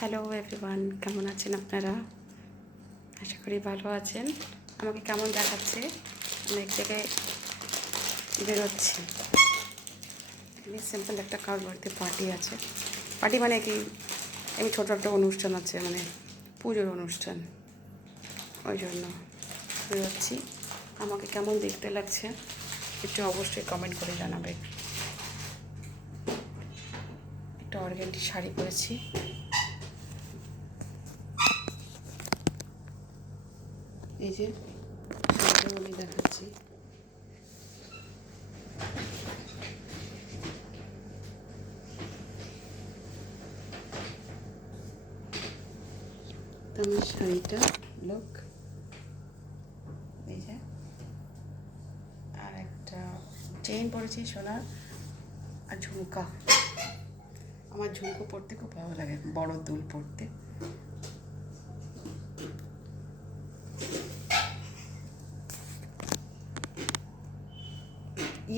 Hello everyone, কেমন আছেন আপনারা? আশা করি ভালো আছেন। আমাকে কেমন দেখাচ্ছে? আমি এক জায়গায় বেরোচ্ছি। সিম্পল একটা কারোর বাড়িতে পার্টি আছে। পার্টি মানে কি, এমনি ছোটো একটা অনুষ্ঠান আছে, মানে পুজোর অনুষ্ঠান, ওই জন্য বেরোচ্ছি। আমাকে কেমন দেখতে লাগছে একটু অবশ্যই কমেন্ট করে জানাবে। একটা অর্গ্যান্ডি শাড়ি পরেছি, এই যে শাড়িটা আমি দেখাচ্ছি। তো আমার শাড়িটা লোক, এই যে, আর একটা চেইন পরেছি সোনার, আর ঝুমকা। আমার ঝুমকো পরতে খুব ভালো লাগে, বড় দুল পরতে।